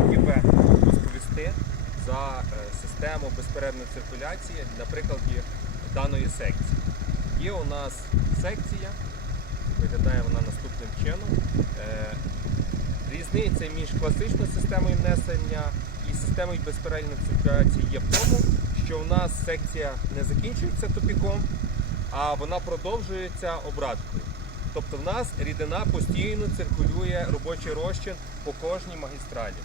хотів розповісти за е, систему безперервної циркуляції на прикладі даної секції. Є у нас секція, виглядає вона наступним чином. Е, Різниця між класичною системою внесення і системою безперервної циркуляції є в тому, що у нас секція не закінчується тупіком, а вона продовжується обраткою. Тобто в нас рідина постійно циркулює робочий розчин по кожній магістралі.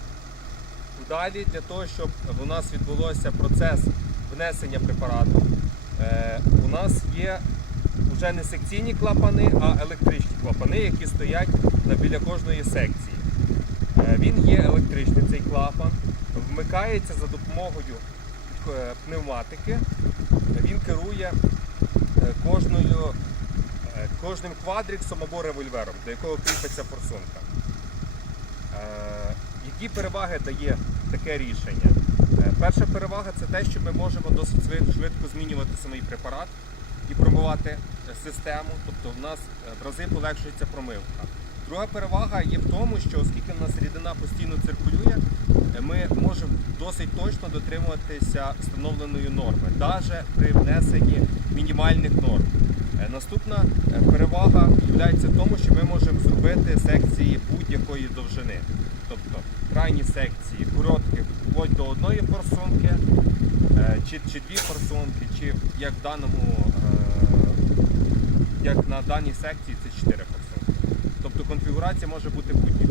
Далі для того, щоб у нас відбулося процес внесення препарату, е, у нас є вже не секційні клапани, а електричні клапани, які стоять біля кожної секції. Е, Він є електричний цей клапан, вмикається за допомогою е, пневматики. Він керує кожною, кожним квадриксом або револьвером, до якого кріпиться форсунка. Які переваги дає таке рішення? Е, Перша перевага це те, що ми можемо досить швидко змінювати самий препарат і промивати е, систему, тобто в нас е, в рази полегшується промивка. Друга перевага є в тому, що оскільки в нас рідина постійно циркулює, ми можемо досить точно дотримуватися встановленої норми, навіть при внесенні мінімальних норм. Наступна перевага є в тому, зробити секції будь-якої довжини. Тобто крайні секції коротких, вплоть до одної форсунки, е, чи, чи дві форсунки, чи як в даному, е, як на даній секції це чотири форсунки. Тобто конфігурація може бути будь-яка.